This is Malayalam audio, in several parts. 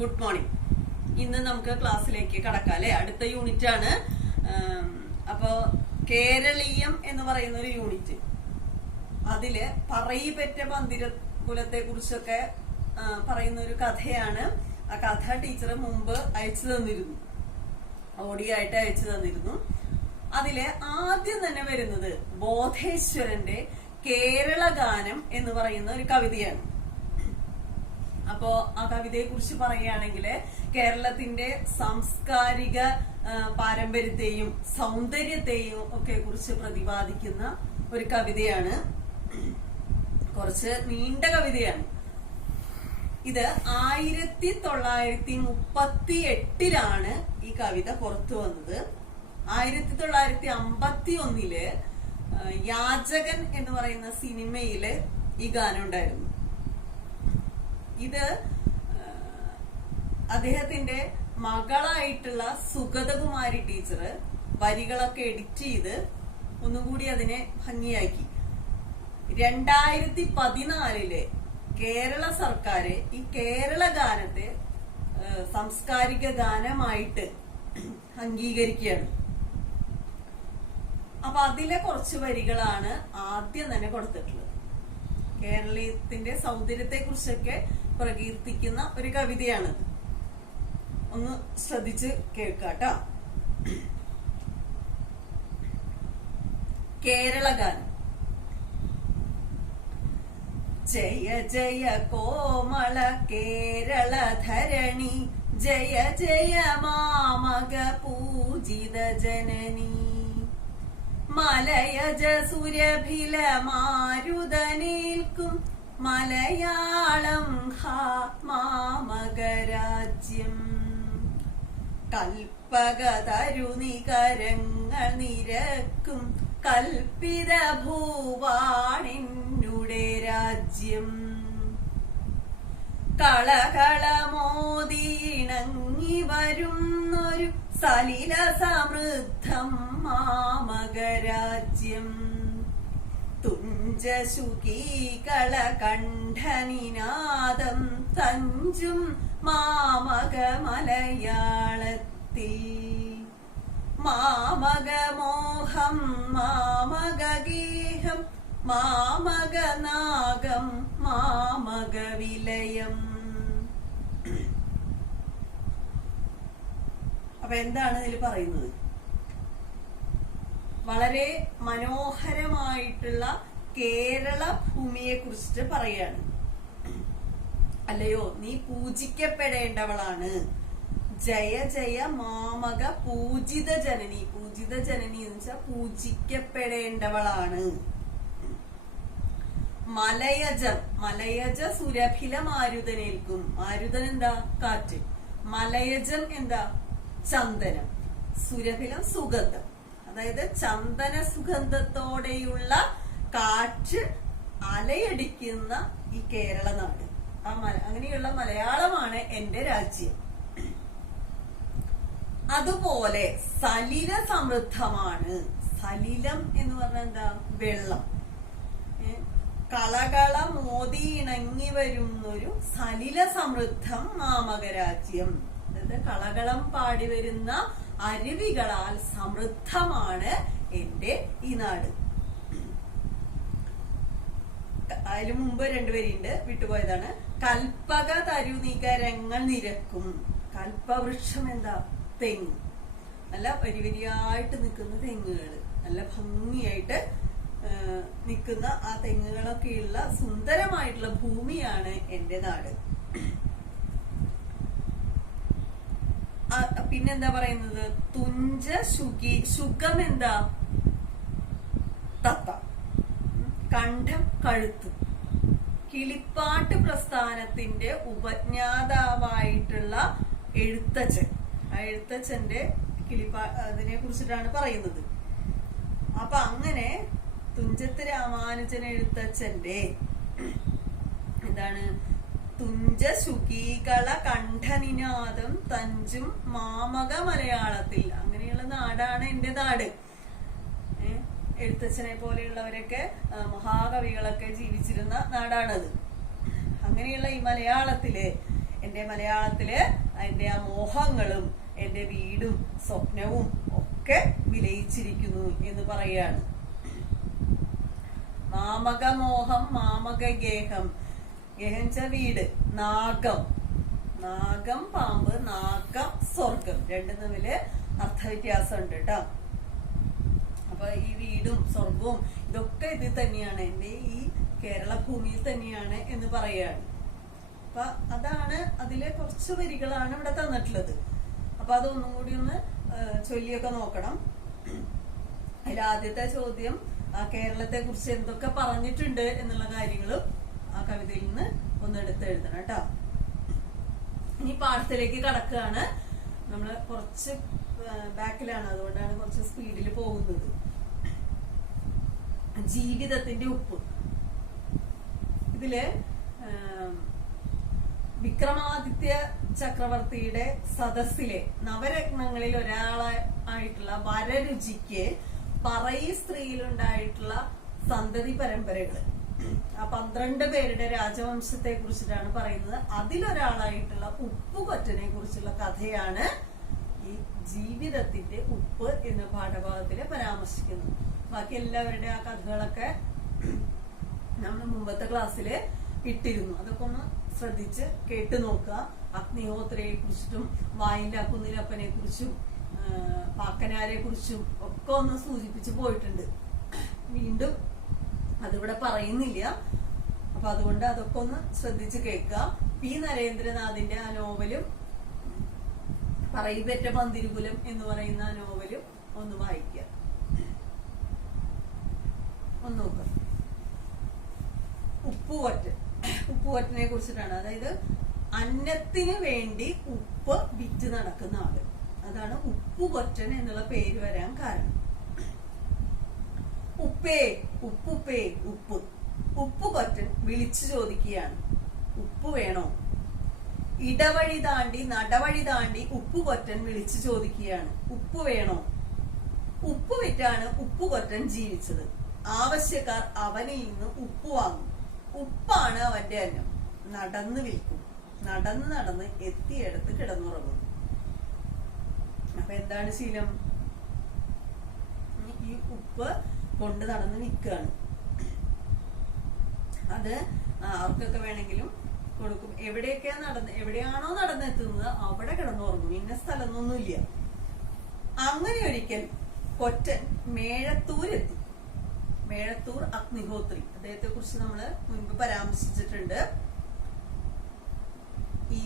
Good morning. ഇന്ന് നമുക്ക് ക്ലാസ്സിലേക്ക് കടക്കാം അല്ലെ. അടുത്ത യൂണിറ്റ് ആണ്. അപ്പോ കേരളീയം എന്ന് പറയുന്ന ഒരു യൂണിറ്റ്, അതില് പറയിപെറ്റ പന്തിരകുലത്തെ കുറിച്ചൊക്കെ പറയുന്ന ഒരു കഥയാണ്. ആ കഥ ടീച്ചർ മുമ്പ് അയച്ചു തന്നിരുന്നു, ഓഡിയോ ആയിട്ട് അയച്ചു തന്നിരുന്നു. അതില് ആദ്യം തന്നെ വരുന്നത് ബോധേശ്വരന്റെ കേരള ഗാനം എന്ന് പറയുന്ന ഒരു കവിതയാണ്. അപ്പോ ആ കവിതയെ കുറിച്ച് പറയുകയാണെങ്കിൽ കേരളത്തിന്റെ സാംസ്കാരിക പാരമ്പര്യത്തെയും സൗന്ദര്യത്തെയും ഒക്കെ കുറിച്ച് പ്രതിപാദിക്കുന്ന ഒരു കവിതയാണ്. കുറച്ച് നീണ്ട കവിതയാണ്. ഇത് 1938 ഈ കവിത പുറത്തു വന്നത്. 1951 യാചകൻ എന്ന് പറയുന്ന സിനിമയില് ഈ ഗാനം ഉണ്ടായിരുന്നു. ഇത് അദ്ദേഹത്തിന്റെ മകളായിട്ടുള്ള സുഗതകുമാരി ടീച്ചർ വരികളൊക്കെ എഡിറ്റ് ചെയ്ത് ഒന്നുകൂടി അതിനെ ഭംഗിയാക്കി. 2014 കേരള സർക്കാർ ഈ കേരള ഗാനത്തെ സാംസ്കാരിക ഗാനമായിട്ട് അംഗീകരിക്കുകയാണ്. അപ്പൊ അതിലെ കുറച്ച് വരികളാണ് ആദ്യം തന്നെ കൊടുത്തിട്ടുള്ളത്. കേരളത്തിന്റെ സൗന്ദര്യത്തെ കുറിച്ചൊക്കെ പ്രകീർത്തിക്കുന്ന ഒരു കവിതയാണത്. ഒന്ന് ശ്രദ്ധിച്ച് കേൾക്കാട്ടോ. കേരള ഗാനം. ജയ ജയ കോമള കേരള ധരണി, ജയ ജയ മാമക പൂജിത ജനനി, മലയജ സുരഭില മാരുതനേൽക്കും മലയാളം ഹാ മാമകരാജ്യം, കൽപ്പക തരുനികരങ്ങൾ നിരക്കും കൽപ്പിത ഭൂവാണെന്നുടെ രാജ്യം, കളകളമോദിയിണങ്ങി വരുന്നൊരു സലില സമൃദ്ധം മാമകരാജ്യം, തുഞ്ചശുകീകള കണ്ഠനിനാദം തഞ്ചും മാമക മലയാളത്തിൽ, മാമകമോഹം മാമകഗേഹം മാമകനാഗം മാമകവിലയം. അപ്പൊ എന്താണ് ഇതിൽ പറയുന്നത്? വളരെ മനോഹരമായിട്ടുള്ള കേരള ഭൂമിയെ കുറിച്ചിട്ട് പറയാണ്. അല്ലയോ നീ പൂജിക്കപ്പെടേണ്ടവളാണ്, ജയ ജയ മാമക പൂജിത ജനനി. പൂജിത ജനനി എന്ന് വെച്ചാൽ പൂജിക്കപ്പെടേണ്ടവളാണ്. മലയജം, മലയജ സുരഭില മാരുതനേൽക്കും. മാരുതൻ എന്താ? കാറ്റ്. മലയജം എന്താ? ചന്ദനം. സുരഭിലം സുഗന്ധം. അതായത് ചന്ദന സുഗന്ധത്തോടെയുള്ള കാറ്റ് അലയടിക്കുന്ന ഈ കേരള നാട്, അങ്ങനെയുള്ള മലയാളമാണ് എന്റെ രാജ്യം. അതുപോലെ സലില സമൃദ്ധമാണ്. സലിലം എന്ന് പറഞ്ഞാൽ എന്താ? വെള്ളം. കളകള മോദി ഇണങ്ങി വരുന്നൊരു സലില സമൃദ്ധം മാമകരാജ്യം. അതായത് കളകളം പാടി വരുന്ന അരുവികളാൽ സമൃദ്ധമാണ് എന്റെ ഈ നാട്. അതിനു മുമ്പ് രണ്ടുപേരുണ്ട്, വിട്ടുപോയതാണ്. കൽപ്പക തരുനികരങ്ങൾ നിരക്കും. കൽപ്പവൃക്ഷം എന്താ? തെങ്ങ്. നല്ല വരിവരിയായിട്ട് നിൽക്കുന്ന തെങ്ങുകൾ, നല്ല ഭംഗിയായിട്ട് നിൽക്കുന്ന ആ തെങ്ങുകളൊക്കെയുള്ള സുന്ദരമായിട്ടുള്ള ഭൂമിയാണ് എന്റെ നാട്. പിന്നെന്താ പറയുന്നത്? തുഞ്ച ശുകി. ശുകം എന്താ? തത്ത. കണ്ഠം കഴുത്ത്. കിളിപ്പാട്ട് പ്രസ്ഥാനത്തിന്റെ ഉപജ്ഞാതാവായിട്ടുള്ള എഴുത്തച്ഛൻ. ആ എഴുത്തച്ഛന്റെ അതിനെ കുറിച്ചിട്ടാണ് പറയുന്നത്. അപ്പൊ അങ്ങനെ തുഞ്ചത്ത് രാമാനുജൻ എഴുത്തച്ഛന്റെ എന്താണ്? തുഞ്ച ശുകീകള കണ്ഠനിനാദം തഞ്ചും മാമക മലയാളത്തിൽ. അങ്ങനെയുള്ള നാടാണ് എന്റെ നാട്. എഴുത്തച്ഛനെ പോലെയുള്ളവരൊക്കെ മഹാകവികളൊക്കെ ജീവിച്ചിരുന്ന നാടാണത്. അങ്ങനെയുള്ള ഈ മലയാളത്തില് എന്റെ മലയാളത്തില് എന്റെ ആ മോഹങ്ങളും എന്റെ വീടും സ്വപ്നവും ഒക്കെ വിലയിച്ചിരിക്കുന്നു എന്ന് പറയാണ്. മാമക മോഹം മാമക ഗേഹം, ഗേഹം വെച്ച വീട്, നാഗം, നാഗം പാമ്പ്, നാഗം സ്വർഗം, രണ്ടും തമ്മില് അർത്ഥവ്യത്യാസം ഉണ്ട് കേട്ടോ. അപ്പൊ ഈ വീടും സ്വർഗവും ഇതൊക്കെ ഇതിൽ തന്നെയാണ്, എന്റെ ഈ കേരള ഭൂമിയിൽ തന്നെയാണ് എന്ന് പറയാണ്. അപ്പൊ അതാണ്, അതിലെ കുറച്ച് വരികളാണ് ഇവിടെ തന്നിട്ടുള്ളത്. അപ്പൊ അതൊന്നും കൂടി ഒന്ന് ചൊല്ലിയൊക്കെ നോക്കണം. അതിൽ ആദ്യത്തെ ചോദ്യം കേരളത്തെ കുറിച്ച് എന്തൊക്കെ പറഞ്ഞിട്ടുണ്ട് എന്നുള്ള കാര്യങ്ങളും ആ കവിതയിൽ നിന്ന് ഒന്ന് എടുത്ത് എഴുതണം കേട്ടോ. ഇനി പാഠത്തിലേക്ക് കടക്കുകയാണ്. നമ്മള് കുറച്ച് ബാക്കിലാണ്, അതുകൊണ്ടാണ് കുറച്ച് സ്പീഡിൽ പോകുന്നത്. ജീവിതത്തിന്റെ ഉപ്പ്. ഇതില് വിക്രമാദിത്യ ചക്രവർത്തിയുടെ സദസ്സിലെ നവരത്നങ്ങളിൽ ഒരാളായിട്ടുള്ള വരരുചിക്ക് പറയി സ്ത്രീയിലുണ്ടായിട്ടുള്ള സന്തതി പരമ്പരകള്, ആ 12 പേരുടെ രാജവംശത്തെ കുറിച്ചിട്ടാണ് പറയുന്നത്. അതിലൊരാളായിട്ടുള്ള ഉപ്പുകൊറ്റനെ കുറിച്ചുള്ള കഥയാണ് ഈ ജീവിതത്തിന്റെ ഉപ്പ് എന്ന പാഠഭാഗത്തില് പരാമർശിക്കുന്നത്. ബാക്കി എല്ലാവരുടെ ആ കഥകളൊക്കെ നമ്മൾ മുമ്പത്തെ ക്ലാസ്സില് ഇട്ടിരുന്നു. അതൊക്കെ ഒന്ന് ശ്രദ്ധിച്ച് കേട്ടു നോക്കുക. അഗ്നിഹോത്രയെ കുറിച്ചിട്ടും വായില കുന്നിലപ്പനെ കുറിച്ചും പാക്കനാരെ കുറിച്ചും ഒക്കെ ഒന്ന് സൂചിപ്പിച്ചു പോയിട്ടുണ്ട്. വീണ്ടും അതിവിടെ പറയുന്നില്ല. അപ്പൊ അതുകൊണ്ട് അതൊക്കെ ഒന്ന് ശ്രദ്ധിച്ച് കേൾക്കുക. പി നരേന്ദ്രനാഥിന്റെ ആ നോവലും പറയിപ്പറ്റ പന്തിരുകുലം എന്ന് പറയുന്ന ആ നോവലും ഒന്ന് വായിക്കുക, ഒന്ന് നോക്കുക. ഉപ്പുകൊറ്റനെ കുറിച്ചിട്ടാണ്. അതായത് അന്നത്തിന് വേണ്ടി ഉപ്പ് വിറ്റ് നടക്കുന്ന ആള്, അതാണ് ഉപ്പുകൊറ്റൻ എന്നുള്ള പേര് വരാൻ കാരണം. ഉപ്പേ ഉപ്പുപ്പേ ഉപ്പ്. ഉപ്പുകൊറ്റൻ വിളിച്ചു ചോദിക്കുകയാണ്, ഉപ്പ് വേണോ? ഇടവഴി താണ്ടി നടവഴി താണ്ടി ഉപ്പുകൊറ്റൻ വിളിച്ചു ചോദിക്കുകയാണ്, ഉപ്പ് വേണോ? ഉപ്പ് വിറ്റാണ് ഉപ്പുകൊറ്റൻ ജീവിച്ചത്. ആവശ്യക്കാർ അവനിൽ നിന്ന് ഉപ്പ് വാങ്ങും. ഉപ്പാണ് അവന്റെ അന്നം. നടന്ന് വിൽക്കും. നടന്ന് നടന്ന് എത്തിയെടുത്ത് കിടന്നുറങ്ങും. അപ്പൊ എന്താണ് ശീലം? ഈ ഉപ്പ് കൊണ്ട് നടന്ന് വിൽക്കുകയാണ്. അത് ആർക്കൊക്കെ വേണമെങ്കിലും കൊടുക്കും. എവിടെയാണോ നടന്നെത്തുന്നത് അവിടെ കിടന്നുറങ്ങും. ഇന്ന സ്ഥലമൊന്നുമില്ല. അങ്ങനെ ഒരിക്കൽ കൊറ്റൻ മേഴത്തൂരെത്തി. മേഴത്തൂർ അഗ്നിഹോത്രി, അദ്ദേഹത്തെ കുറിച്ച് നമ്മൾ മുൻപ് പരാമർശിച്ചിട്ടുണ്ട്. ഈ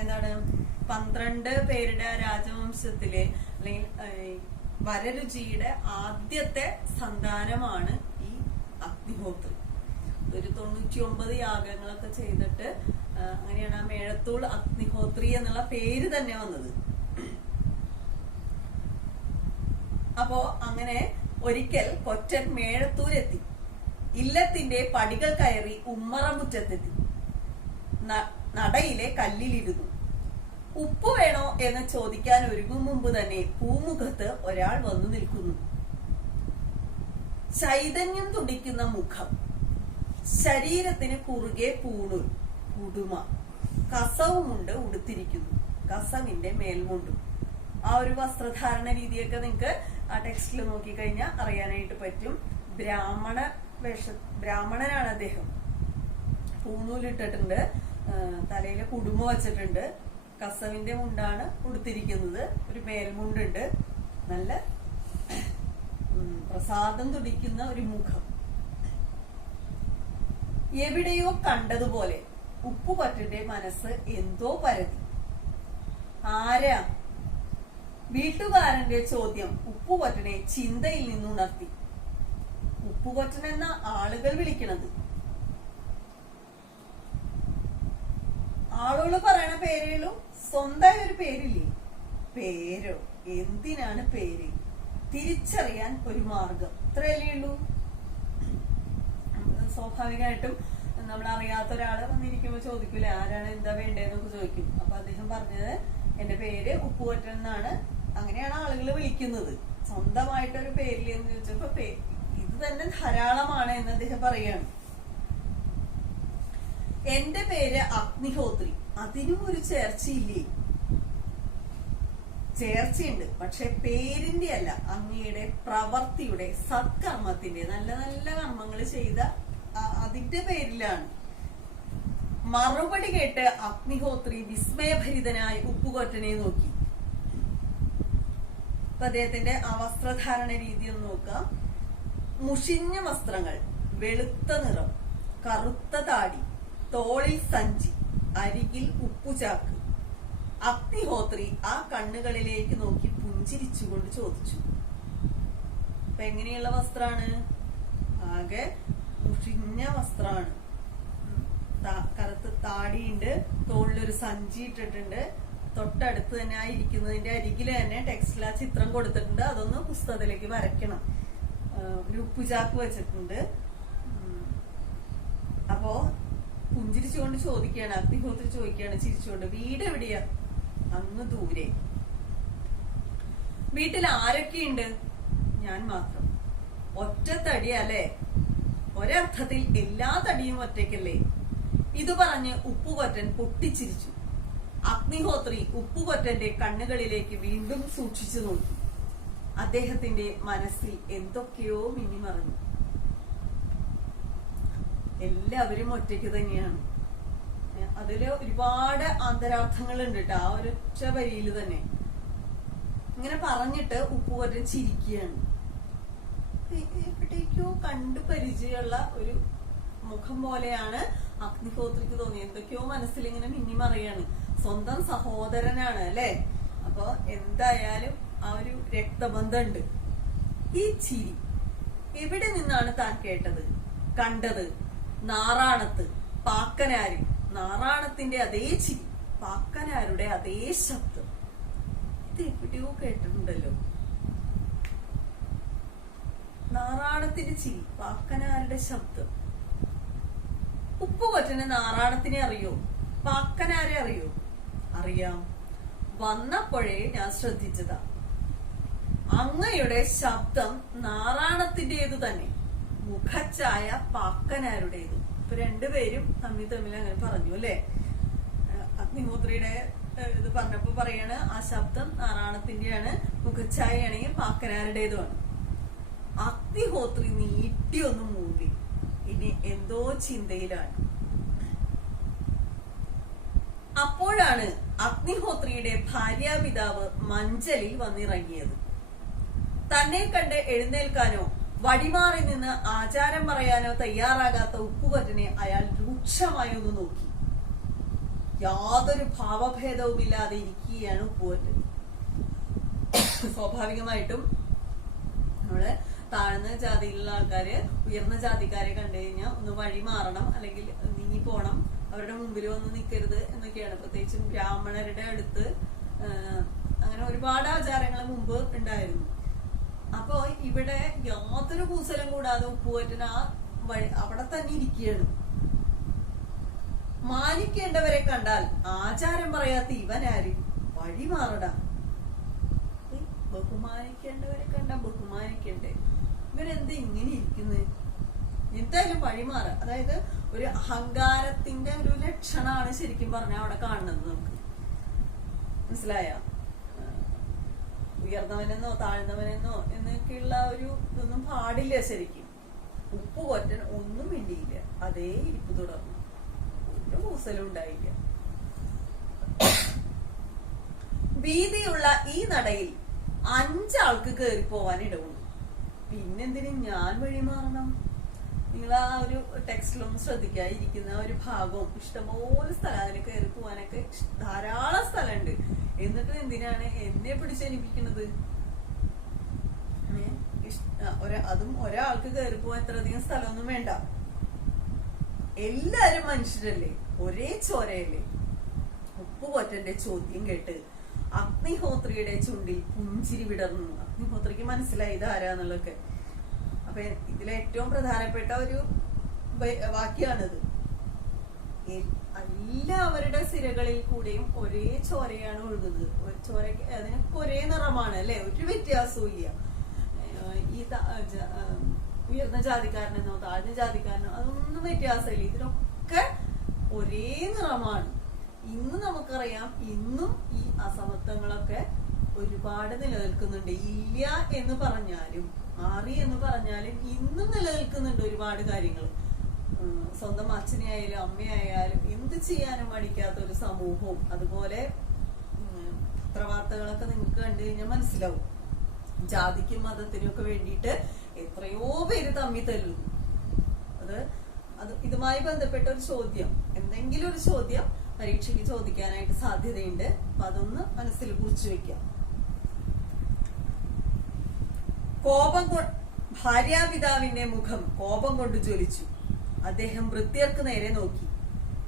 എന്താണ് 12 പേരുടെ രാജവംശത്തിലെ അല്ലെങ്കിൽ വരരുചിയുടെ ആദ്യത്തെ സന്താനമാണ് ഈ അഗ്നിഹോത്രി. ഒരു 99 യാഗങ്ങളൊക്കെ ചെയ്തിട്ട് അങ്ങനെയാണ് ആ മേഴത്തൂർ അഗ്നിഹോത്രി എന്നുള്ള പേര് തന്നെ വന്നത്. അപ്പോ അങ്ങനെ ഒരിക്കൽ കൊറ്റൻ മേഴത്തൂരെത്തി. ഇല്ലത്തിന്റെ പടികൾ കയറി ഉമ്മറമുറ്റത്തെത്തി. നടയിലെ കല്ലിലിരുന്നു. ഉപ്പ് വേണോ എന്ന് ചോദിക്കാൻ ഒരുങ്ങും മുമ്പ് തന്നെ പൂമുഖത്ത് ഒരാൾ വന്നു നിൽക്കുന്നു. ചൈതന്യം തുടിക്കുന്ന മുഖം, ശരീരത്തിന് കുറുകെ പൂണൂൽ, ഉടുമ, കസവുമുണ്ട് ഉടുത്തിരിക്കുന്നു. കസവിന്റെ മേൽമുണ്ടും. ആ ഒരു വസ്ത്രധാരണ രീതിയൊക്കെ നിങ്ങൾക്ക് ആ ടെക്സ്റ്റിൽ നോക്കിക്കഴിഞ്ഞാൽ അറിയാനായിട്ട് പറ്റും. ബ്രാഹ്മണനാണ് അദ്ദേഹം. പൂണൂലിട്ടിട്ടുണ്ട്, തലയിലെ കുടുമ വച്ചിട്ടുണ്ട്, കസവിന്റെ മുണ്ടാണ് ഉടുത്തിരിക്കുന്നത്, ഒരു മേൽമുണ്ടുണ്ട്, നല്ല പ്രസാദം തുടിക്കുന്ന ഒരു മുഖം. എവിടെയോ കണ്ടതുപോലെ ഉപ്പുകൊറ്റന്റെ മനസ്സ് എന്തോ പരതി. ആരാ? വീട്ടുകാരന്റെ ചോദ്യം ഉപ്പുകൊറ്റനെ ചിന്തയിൽ നിന്നുണർത്തി. ഉപ്പുകൊറ്റൻ എന്ന ആളുകൾ വിളിക്കണത്, ആളുകൾ പറയണ പേരേയുള്ളൂ, സ്വന്തമായ ഒരു പേരില്ലേ? പേരോ? എന്തിനാണ് പേര്? തിരിച്ചറിയാൻ ഒരു മാർഗം, ഇത്രയല്ലേ ഉള്ളൂ. സ്വാഭാവികമായിട്ടും നമ്മൾ അറിയാത്ത ഒരാള് വന്നിരിക്കുമ്പോ ചോദിക്കൂലേ ആരാണ്, എന്താ വേണ്ടതെന്നൊക്കെ ചോദിക്കും. അപ്പൊ അദ്ദേഹം പറഞ്ഞത് എന്റെ പേര് ഉപ്പുകൊറ്റൻ എന്നാണ്, അങ്ങനെയാണ് ആളുകൾ വിളിക്കുന്നത്. സ്വന്തമായിട്ടൊരു പേരിൽ എന്ന് ചോദിച്ചപ്പോ ഇത് തന്നെ ധാരാളമാണ് എന്ന് അദ്ദേഹം പറയാണ്. എന്റെ പേര് അഗ്നിഹോത്രി. അതിനും ഒരു ചേർച്ചയില്ലേ? ചേർച്ചയുണ്ട്, പക്ഷെ പേരിന്റെ അല്ല, അങ്ങയുടെ പ്രവർത്തിയുടെ, സത്കർമ്മത്തിന്റെ, നല്ല നല്ല കർമ്മങ്ങൾ ചെയ്ത അതിന്റെ പേരിലാണ്. മറുപടി കേട്ട് അഗ്നിഹോത്രി വിസ്മയഭരിതനായി ഉപ്പുകൊറ്റനെ നോക്കി. അപ്പൊ അദ്ദേഹത്തിന്റെ ആ വസ്ത്രധാരണ രീതി ഒന്ന് നോക്കുക. മുഷിഞ്ഞ വസ്ത്രങ്ങൾ, വെളുത്ത നിറം, കറുത്ത താടി, തോളിൽ സഞ്ചി, അരികിൽ ഉപ്പുചാക്ക്. അഗ്നിഹോത്രി ആ കണ്ണുകളിലേക്ക് നോക്കി പുഞ്ചിരിച്ചുകൊണ്ട് ചോദിച്ചു, അപ്പൊ എങ്ങനെയുള്ള വസ്ത്രാണ്? ആകെ മുഷിഞ്ഞ വസ്ത്രാണ്. കറുത്ത താടിയുണ്ട്, തോളിലൊരു സഞ്ചി ഇട്ടിട്ടുണ്ട്. തൊട്ടടുത്ത് തന്നെ ആ ഇരിക്കുന്നതിന്റെ അരികിൽ തന്നെ ടെക്സ്റ്റിൽ ആ ചിത്രം കൊടുത്തിട്ടുണ്ട്. അതൊന്ന് പുസ്തകത്തിലേക്ക് വരയ്ക്കണം. ഒരു ഉപ്പുചാക്ക് വെച്ചിട്ടുണ്ട്. അപ്പോ പുഞ്ചിരിച്ചുകൊണ്ട് ചോദിക്കുകയാണ്, അഗ്നിഹോത്രി ചോദിക്കുകയാണ് ചിരിച്ചുകൊണ്ട്, വീട് എവിടെയാ? അങ്ങ് ദൂരെ. വീട്ടിൽ ആരൊക്കെയുണ്ട്? ഞാൻ മാത്രം. ഒറ്റ തടിയല്ലേ? ഒരർത്ഥത്തിൽ എല്ലാ തടിയും ഒറ്റയ്ക്കല്ലേ? ഇത് പറഞ്ഞ് ഉപ്പുകൊറ്റൻ പൊട്ടിച്ചിരിച്ചു. അഗ്നിഹോത്രി ഉപ്പുകൊറ്റന്റെ കണ്ണുകളിലേക്ക് വീണ്ടും സൂക്ഷിച്ചു നോക്കി. അദ്ദേഹത്തിന്റെ മനസ്സിൽ എന്തൊക്കെയോ മിന്നിമറഞ്ഞു. എല്ലാവരും ഒറ്റയ്ക്ക് തന്നെയാണ്. അതില് ഒരുപാട് അന്തരാർത്ഥങ്ങൾ ഉണ്ട് കേട്ടോ ആ ഒരു ഒറ്റ വരിയിൽ തന്നെ. ഇങ്ങനെ പറഞ്ഞിട്ട് ഉപ്പുകൊറ്റൻ ചിരിക്കുകയാണ്. എവിടേക്കോ കണ്ടു പരിചയമുള്ള ഒരു മുഖം പോലെയാണ് അഗ്നിഹോത്രിക്ക് തോന്നി. എന്തൊക്കെയോ മനസ്സിൽ ഇങ്ങനെ മിന്നിമറിയാണ്. സ്വന്തം സഹോദരനാണ് അല്ലെ? അപ്പൊ എന്തായാലും ആ ഒരു രക്തബന്ധമുണ്ട്. ഈ ചിരി എവിടെ നിന്നാണ് താൻ കേട്ടത്, കണ്ടത്? നാറാണത്ത്, പാക്കനാര്. നാറാണത്തിന്റെ അതേ ചിരി, പാക്കനാരുടെ അതേ ശബ്ദം. ഇത് എവിടെയോ കേട്ടിട്ടുണ്ടല്ലോ. നാറാണത്തിന്റെ ചിരി, പാക്കനാരുടെ ശബ്ദം. ഉപ്പുകൊറ്റന് നാറാണത്തിനെ അറിയോ? പാക്കനാരെ അറിയോ? അറിയാം. വന്നപ്പോഴേ ഞാൻ ശ്രദ്ധിച്ചതാ. അങ്ങയുടെ ശബ്ദം നാറാണത്തിന്റേതു തന്നെ, മുഖച്ചായ പാക്കനാരുടേത്. ഇപ്പൊ രണ്ടുപേരും തമ്മിൽ അങ്ങനെ പറഞ്ഞു അല്ലെ? അഗ്നിഹോത്രിയുടെ ഇത് പറഞ്ഞപ്പോ പറയാണ് ആ ശബ്ദം നാറാണത്തിന്റെയാണ്, മുഖച്ചായാണെങ്കിൽ പാക്കനാരുടേതുമാണ്. അഗ്നിഹോത്രി നീട്ടിയൊന്ന് മൂടി. ഇനി എന്തോ ചിന്തയിലാണ്. അപ്പോഴാണ് അഗ്നിഹോത്രിയുടെ ഭാര്യാപിതാവ് മഞ്ചലിൽ വന്നിറങ്ങിയത്. തന്നെ കണ്ട് എഴുന്നേൽക്കാനോ വഴിമാറി നിന്ന് ആചാരം പറയാനോ തയ്യാറാകാത്ത ഉപ്പുകൊറ്റനെ അയാൾ രൂക്ഷമായി ഒന്ന് നോക്കി. യാതൊരു ഭാവഭേദവുമില്ലാതെ ഇരിക്കുകയാണ് ഉപ്പുകൊറ്റൻ. സ്വാഭാവികമായിട്ടും നമ്മള് താഴ്ന്ന ജാതിയിലുള്ള ആൾക്കാര് ഉയർന്ന ജാതിക്കാരെ കണ്ടു കഴിഞ്ഞാൽ ഒന്ന് വഴി മാറണം, അല്ലെങ്കിൽ നീങ്ങി പോണം, അവരുടെ മുമ്പിൽ വന്ന് നിൽക്കരുത് എന്നൊക്കെയാണ്. പ്രത്യേകിച്ചും ബ്രാഹ്മണരുടെ അടുത്ത് അങ്ങനെ ഒരുപാട് ആചാരങ്ങൾ മുമ്പ് ഉണ്ടായിരുന്നു. അപ്പൊ ഇവിടെ യാതൊരു കൂസലും കൂടാതെ ഉപ്പുകൊറ്റൻ ആ അവിടെ തന്നെ ഇരിക്കുകയാണ്. മാനിക്കേണ്ടവരെ കണ്ടാൽ ആചാരം പറയാത്ത ഇവനാര് വഴി മാറടാ. ബഹുമാനിക്കേണ്ടവരെ കണ്ടാ ബഹുമാനിക്കണ്ടേ? ഇവരെന്താ ഇങ്ങനെ ഇരിക്കുന്നത്? എന്തായാലും വഴിമാറ. അതായത് ഒരു അഹങ്കാരത്തിന്റെ ഒരു ലക്ഷണമാണ് ശരിക്കും പറഞ്ഞാൽ അവിടെ കാണുന്നത്. നമുക്ക് മനസ്സിലായ? ഉയർന്നവനെന്നോ താഴ്ന്നവനെന്നോ എന്നൊക്കെയുള്ള ഒരു ഇതൊന്നും പാടില്ല ശരിക്കും. ഉപ്പുകൊറ്റൻ ഒന്നും വേണ്ടിയില്ല, അതേ ഇരിപ്പ് തുടർന്നു. ഒരു കൂസലും ഉണ്ടായില്ല. വീതിയുള്ള ഈ നടയിൽ 5 ആൾക്ക് കയറി പോവാൻ ഇടവുള്ളൂ. പിന്നെന്തിനും ഞാൻ വഴി മാറണം? നിങ്ങൾ ആ ഒരു ടെക്സ്റ്റിലൊന്നും ശ്രദ്ധിക്കുക. ഇരിക്കുന്ന ഒരു ഭാഗവും ഇഷ്ടംപോലെ സ്ഥലം, അതിന് കയറി പോവാനൊക്കെ ധാരാളം സ്ഥലമുണ്ട്. എന്നിട്ട് എന്തിനാണ് എന്നെ പിടിച്ചേൽപ്പിക്കുന്നത്? അതും ഒരാൾക്ക് കയറി പോവാൻ എത്രയധികം സ്ഥലമൊന്നും വേണ്ട. എല്ലാരും മനുഷ്യരല്ലേ, ഒരേ ചോരയല്ലേ? ഉപ്പുകൊറ്റന്റെ ചോദ്യം കേട്ട് അഗ്നിഹോത്രിയുടെ ചുണ്ടിൽ പുഞ്ചിരി വിടർന്നു. അഗ്നിഹോത്രിക്ക് മനസ്സിലായി ഇത് ആരാന്നുള്ളതൊക്കെ. അപ്പൊ ഇതിലെ ഏറ്റവും പ്രധാനപ്പെട്ട ഒരു വാക്യാണിത്. എല്ലാവരുടെ സിരകളിൽ കൂടെയും ഒരേ ചോരയാണ് ഒഴുകുന്നത്. ചോരക്ക് അതിനൊക്കെ ഒരേ നിറമാണ് അല്ലെ? ഒരു വ്യത്യാസവും ഇല്ല. ഈ ഉയർന്ന ജാതിക്കാരനെന്നോ താഴ്ന്ന ജാതിക്കാരനോ അതൊന്നും വ്യത്യാസമില്ല. ഇതിനൊക്കെ ഒരേ നിറമാണ്. ഇന്ന് നമുക്കറിയാം, ഇന്നും ഈ അസമത്വങ്ങളൊക്കെ ഒരുപാട് നിലനിൽക്കുന്നുണ്ട്. ഇല്ല എന്ന് പറഞ്ഞാലും മാറി എന്ന് പറഞ്ഞാലും ഇന്നും നിലനിൽക്കുന്നുണ്ട് ഒരുപാട് കാര്യങ്ങൾ. സ്വന്തം അച്ഛനെയായാലും അമ്മയായാലും എന്ത് ചെയ്യാനും മടിക്കാത്ത ഒരു സമൂഹവും. അതുപോലെ പത്രവാർത്തകളൊക്കെ നിങ്ങൾക്ക് കണ്ടു കഴിഞ്ഞാൽ മനസ്സിലാവും, ജാതിക്കും മതത്തിനും ഒക്കെ വേണ്ടിയിട്ട് എത്രയോ പേര് തമ്മിൽ തല്ലുന്നു. അത് ഇതുമായി ബന്ധപ്പെട്ട ഒരു ചോദ്യം, എന്തെങ്കിലും ഒരു ചോദ്യം പരീക്ഷയ്ക്ക് ചോദിക്കാനായിട്ട് സാധ്യതയുണ്ട്. അപ്പൊ അതൊന്ന് മനസ്സിൽ കുറിച്ചു വെക്കാം. ഭാര്യാപിതാവിന്റെ മുഖം കോപം കൊണ്ട് ജ്വലിച്ചു. അദ്ദേഹം ഭൃത്യർക്ക് നേരെ നോക്കി.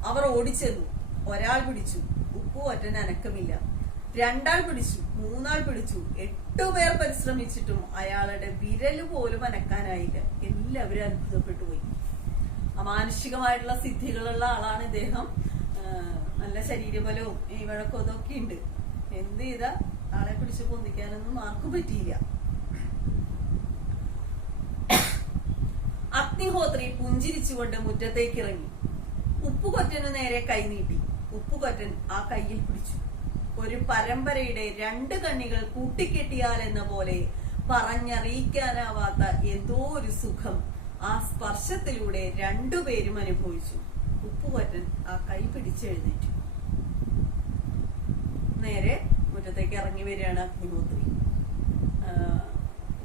അവർ ഓടിച്ചെന്നു. ഒരാൾ പിടിച്ചു, ഉപ്പുകൊറ്റൻ അനക്കമില്ല. രണ്ടാൾ പിടിച്ചു, മൂന്നാൾ പിടിച്ചു. 8 പേർ പരിശ്രമിച്ചിട്ടും അയാളുടെ വിരല് പോലും അനക്കാനായില്ല. എല്ലാവരും അത്ഭുതപ്പെട്ടു പോയി. അമാനുഷികമായിട്ടുള്ള സിദ്ധികളുള്ള ആളാണ് ഇദ്ദേഹം. നല്ല ശരീരബലവും ഈ വഴക്കവും അതൊക്കെ ഉണ്ട്. എന്ത് ചെയ്താ ആളെ പിടിച്ച് പൊന്തിക്കാനൊന്നും ആർക്കും പറ്റിയില്ല. അഗ്നിഹോത്രി പുഞ്ചിരിച്ചുകൊണ്ട് മുറ്റത്തേക്ക് ഇറങ്ങി. ഉപ്പുകൊറ്റനു നേരെ കൈനീട്ടി. ഉപ്പുകൊറ്റൻ ആ കയ്യിൽ പിടിച്ചു. ഒരു പരമ്പരയുടെ 2 കണ്ണികൾ കൂട്ടിക്കെട്ടിയാൽ എന്ന പോലെ പറഞ്ഞറിയിക്കാനാവാത്ത എന്തോ ഒരു സുഖം ആ സ്പർശത്തിലൂടെ 2 പേരും അനുഭവിച്ചു. ഉപ്പുകൊറ്റൻ ആ കൈ പിടിച്ചെഴുന്നേറ്റു. നേരെ മുറ്റത്തേക്ക് ഇറങ്ങി വരികയാണ് അഗ്നിഹോത്രി.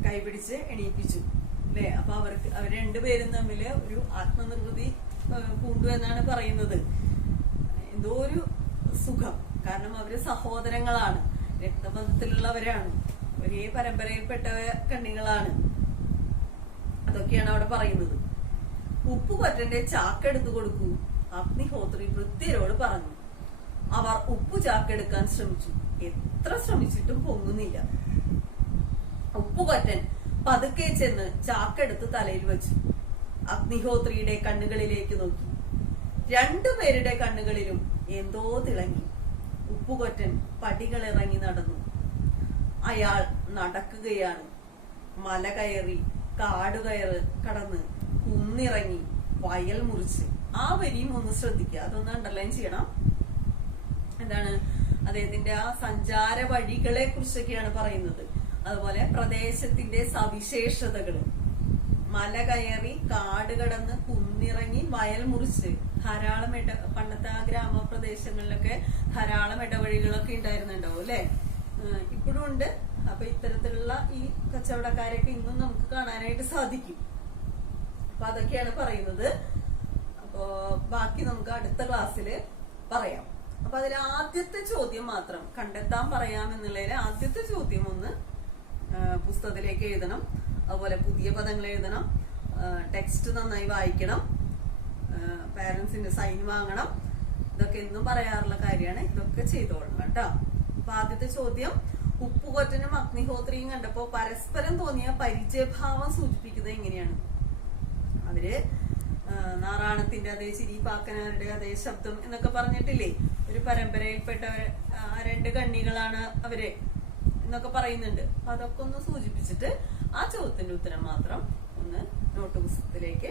കൈ പിടിച്ച് എണീപ്പിച്ചു അല്ലെ. അപ്പൊ അവർ 2 പേരും തമ്മില് ഒരു ആത്മനിർവൃതി പൂണ്ടു എന്നാണ് പറയുന്നത്. എന്തോ ഒരു സുഖം. കാരണം അവര് സഹോദരങ്ങളാണ്, രക്തബന്ധത്തിലുള്ളവരാണ്, ഒരേ പരമ്പരയിൽപ്പെട്ട കണ്ണികളാണ്. അതൊക്കെയാണ് അവിടെ പറയുന്നത്. ഉപ്പുകൊറ്റന്റെ ചാക്കെടുത്തു കൊടുക്കൂ, അഗ്നിഹോത്രി വൃത്യരോട് പറഞ്ഞു. അവർ ഉപ്പു ചാക്കെടുക്കാൻ ശ്രമിച്ചു. എത്ര ശ്രമിച്ചിട്ടും പൊങ്ങുന്നില്ല. ഉപ്പുകൊറ്റൻ പതുക്കെ ചെന്ന് ചാക്കെടുത്ത് തലയിൽ വെച്ചു. അഗ്നിഹോത്രിയുടെ കണ്ണുകളിലേക്ക് നോക്കി. 2 പേരുടെ കണ്ണുകളിലും എന്തോ തിളങ്ങി. ഉപ്പുകൊറ്റൻ പടികളിറങ്ങി നടന്നു. അയാൾ നടക്കുകയാണ്. മല കയറി, കാടുകയറ് കടന്ന്, കുന്നിറങ്ങി, വയൽ മുറിച്ച്. ആ വരിയും ഒന്ന് ശ്രദ്ധിക്കുക, അതൊന്ന് അണ്ടർലൈൻ ചെയ്യണം. എന്താണ് അദ്ദേഹത്തിന്റെ ആ സഞ്ചാര വഴികളെ കുറിച്ചൊക്കെയാണ് പറയുന്നത്. അതുപോലെ പ്രദേശത്തിന്റെ സവിശേഷതകൾ. മല കയറി, കാട് കടന്ന്, കുന്നിറങ്ങി, വയൽ മുറിച്ച്. ധാരാളം പണ്ടത്തെ ആ ഗ്രാമപ്രദേശങ്ങളിലൊക്കെ ധാരാളം ഇടവഴികളൊക്കെ ഉണ്ടായിരുന്നുണ്ടാവും അല്ലെ. ഇപ്പോഴും ഉണ്ട്. അപ്പൊ ഇത്തരത്തിലുള്ള ഈ കച്ചവടക്കാരെയൊക്കെ ഇന്നും നമുക്ക് കാണാനായിട്ട് സാധിക്കും. അപ്പൊ അതൊക്കെയാണ് പറയുന്നത്. അപ്പോ ബാക്കി നമുക്ക് അടുത്ത ക്ലാസ്സില് പറയാം. അപ്പൊ അതിൽ ആദ്യത്തെ ചോദ്യം മാത്രം കണ്ടെത്താൻ പറയാം എന്നുള്ളതിൽ ആദ്യത്തെ ചോദ്യം ഒന്ന് പുസ്തകത്തിലേക്ക് എഴുതണം. അതുപോലെ പുതിയ പദങ്ങൾ എഴുതണം. ടെക്സ്റ്റ് നന്നായി വായിക്കണം. പാരന്റ്സിന്റെ സൈൻ വാങ്ങണം. ഇതൊക്കെ എന്നും പറയാറുള്ള കാര്യമാണ്. ഇതൊക്കെ ചെയ്തോളണം കേട്ടോ. അപ്പൊ ആദ്യത്തെ ചോദ്യം, ഉപ്പുകൊറ്റനും അഗ്നിഹോത്രിയും കണ്ടപ്പോ പരസ്പരം തോന്നിയ പരിചയഭാവം സൂചിപ്പിക്കുന്നത് എങ്ങനെയാണ്? അവര് നാറാണത്തിന്റെ അതേ ചിരി, പാക്കനാരുടെ അതേ ശബ്ദം എന്നൊക്കെ പറഞ്ഞിട്ടില്ലേ? ഒരു പരമ്പരയിൽപ്പെട്ട 2 കണ്ണികളാണ് അവര് എന്നൊക്കെ പറയുന്നുണ്ട്. അപ്പൊ അതൊക്കെ ഒന്ന് സൂചിപ്പിച്ചിട്ട് ആ ചോദ്യത്തിന്റെ ഉത്തരം മാത്രം ഒന്ന് നോട്ട് പുസ്തകത്തിലേക്ക്